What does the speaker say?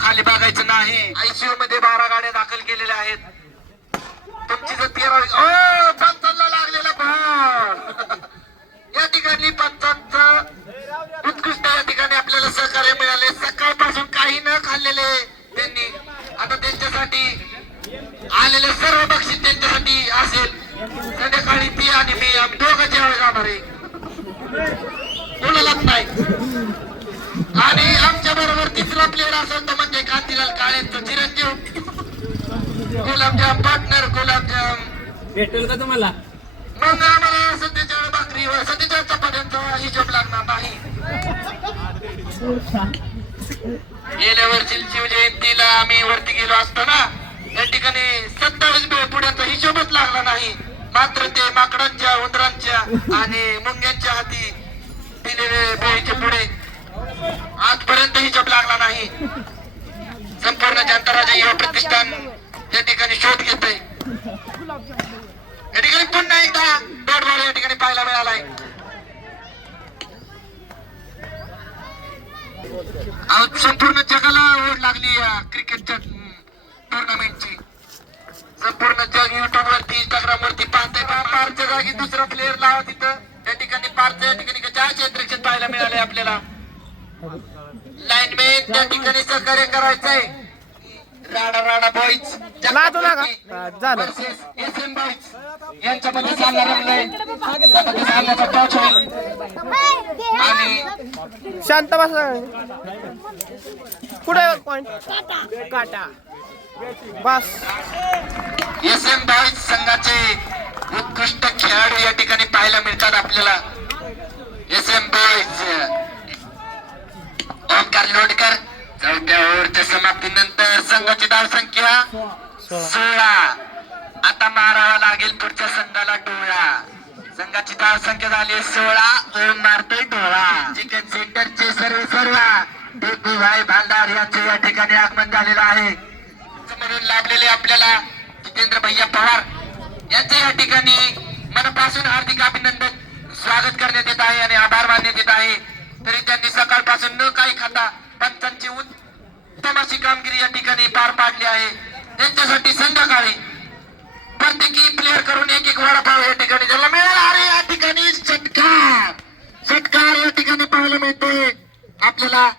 खाली बघायचं नाही. आयसीयू मध्ये 12 गाड्या दाखल केलेल्या आहेत. तुमची जर 13 पंचांना लागलेला बॉल या ठिकाणी पंचांचं उत्कृष्ट या ठिकाणी आपल्याला सहकार्य मिळाले. सकाळपासून काही न खाल्लेले त्यांनी आता त्यांच्यासाठी आलेले सर्व बक्षीस त्यांच्यासाठी असेल. संध्याकाळी ती आणि मी आम्ही दोघांच्या वेळ जाणार आहे, कोणालाच नाही. आणि आमच्या बरोबर तिसरा प्लेअर असेल तो म्हणजे कांतीलाल काळेंचा चिरंजीव गुलाबजाम पार्टनर गुलाबजाम भेटेल का तुम्हाला? मग आम्हाला सध्याच्या भाकरी व सध्याच्या चपात्यांचा हिशोब लागणार नाही. गेल्या वर्षी शिवजयंतीला आम्ही वरती गेलो असताना या ठिकाणी 27 पुड्यांचा हिशोबच लागला नाही. मात्र ते माकडांच्या उंदरांच्या आणि मुंग्यांच्या हाती दिलेले बेळीचे पुढे आजपर्यंत हिशोब लागला नाही. संपूर्ण जनता युवा प्रतिष्ठान या ठिकाणी शोध घेतोय. या ठिकाणी पुन्हा एकदा डॉट बॉल या ठिकाणी पाहायला मिळालाय. संपूर्ण जगाला ओढ लागली या क्रिकेटच्या टुर्नामेंटची. संपूर्ण जग युट्यूब वरती इंस्टाग्राम वरती पाहते. पारच्या जागी दुसरा प्लेअर लावा तिथं. त्या ठिकाणी पारच्या ठिकाणी चार क्षेत्रक्षेत्र पाहायला मिळाले आपल्याला. लाईनमॅन त्या ठिकाणी सहकार्य करायचंय. Rana Rana boys SM boys यांच्यामध्ये सामना रंगलाय. सामन्याचा टॉच होईल आणि शांत बसा. कुठे पॉइंट काटा बस. SM बॉईज संघाचे उत्कृष्ट खेळाडू या ठिकाणी पाहायला मिळतात आपल्याला. SM boys Omkar Lonkar. चौथ्या ओव्हरच्या समाप्तीनंतर संघाची धावसंख्या 16. आता मारावा लागेल पुढच्या संघाला डोळा. संघाची धावसंख्या झाली 16. ओम मारतोय डोळा. चिकन सेंटरचे सर्व भाई भालदार यांचे या ठिकाणी आगमन झालेलं आहे. म्हणून लाभलेले आपल्याला जितेंद्र भैया पवार यांचे या ठिकाणी मनापासून हार्दिक अभिनंदन स्वागत करण्यात येत आहे आणि आभार मानण्यात येत आहे. तरी त्यांनी सकाळपासून न काही खाता पंचांची उत्तम अशी कामगिरी या ठिकाणी पार पाडली आहे. त्यांच्यासाठी संध्याकाळी प्रत्येकी प्लेअर करून एक वडापाव या ठिकाणी ज्याला मिळाला. अरे या ठिकाणी षटकार या ठिकाणी पाहायला मिळतोय आपल्याला.